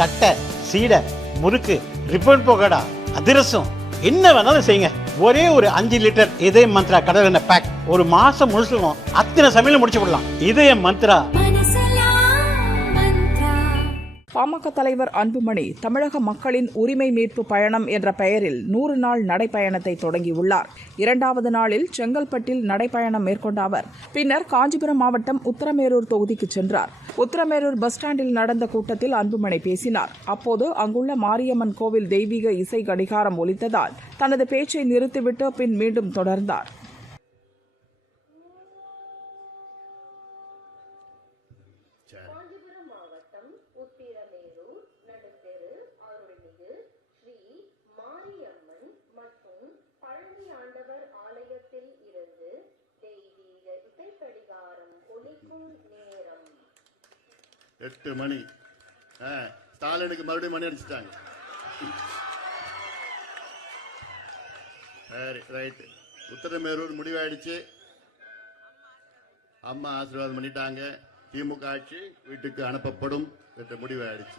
தட்டை, சீடை, முறுக்கு, ரிப்பன் பக்கோடா, அதிரசம், என்ன வேணாலும் செய்யுங்க. ஒரே ஒரு 5 லிட்டர் இதய மந்த்ரா கடல் எண்ணெய் பேக் ஒரு மாசம் முழுசுக்கும் அத்தனை சமையல முடிச்சு விடலாம். இதய மந்த்ரா. பாமக தலைவர் அன்புமணி தமிழக மக்களின் உரிமை மீட்பு பயணம் என்ற பெயரில் 100 நாள் நடைப்பயணத்தை தொடங்கியுள்ளார். 2வது நாளில் செங்கல்பட்டில் நடைப்பயணம் மேற்கொண்ட அவர் பின்னர் காஞ்சிபுரம் மாவட்டம் உத்தரமேரூர் தொகுதிக்கு சென்றார். உத்தரமேரூர் பஸ் ஸ்டாண்டில் நடந்த கூட்டத்தில் அன்புமணி பேசினார். அப்போது அங்குள்ள மாரியம்மன் கோவில் தெய்வீக இசை கடிகாரம் ஒலித்ததால் தனது பேச்சை நிறுத்திவிட்டு பின் மீண்டும் தொடர்ந்தார். காஞ்சிபுரம் மாவட்டம் உத்திரமேரூர் நடுத்தெரு அருள்மிகு ஸ்ரீ மாரியம்மன் மற்றும் பழனி ஆண்டவர் ஆலயத்தில் இருந்து தெய்வீக இசைக்கடிகாரம் ஒலிக்கும் நேரம் 8 மணி. ஸ்டாலினுக்கு மறுபடியும் மணி அடிச்சுட்டாங்க. சரி, ரைட். உத்தரமேரூர் முடிவாயிடுச்சு. அம்மா ஆசீர்வாதம் பண்ணிட்டாங்க. திமுக ஆட்சி வீட்டுக்கு அனுப்பப்படும் என்ற முடிவாயிடுச்சு.